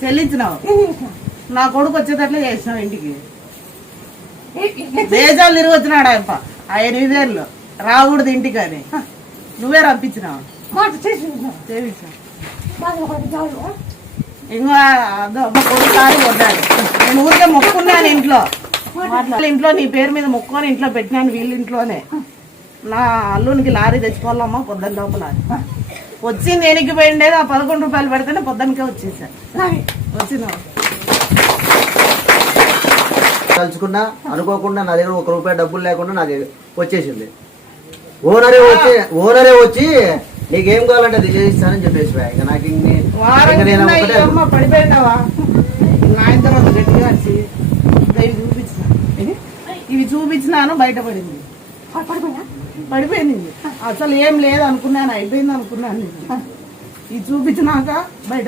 చెల్లించినావు నా కొడుకు వచ్చేటట్లే చేసినావు ఇంటికి దేశాలు తిరిగి వచ్చినాడు అయ్యప్ప 5 రాకూడదు ఇంటికి అని నువ్వే రప్పించినావు ఇంకా కొడుకు కాదు కొట్టాడు. నేను ఊరికే మొక్కున్నాను ఇంట్లో నీ పేరు మీద మొక్కుని ఇంట్లో పెట్టినాను వీళ్ళ ఇంట్లోనే. నా అల్లునికి లారీ తెచ్చుకోవాలమ్మా పొద్దున్న లోపల వచ్చింది దేనికి పోయిండేది. ఆ 11 రూపాయలు పెడితేనే పొద్దునకే వచ్చేసా వచ్చినావు. తలుచుకున్నా అనుకోకుండా నా దగ్గర 1 రూపాయి డబ్బులు లేకుండా నా దగ్గర వచ్చేసింది. ఓనరే వచ్చి నీకేం కావాలంటే అది చేయిస్తానని చెప్పేసి ఇక నాకు పడిపోయినావా నాయన గట్టిగా వచ్చి ఇవి చూపించినాను బయటపడింది పడిపోయింది. అసలు ఏం లేదు అనుకున్నాను అయిపోయింది అనుకున్నాను. ఇది చూపించినాక బయట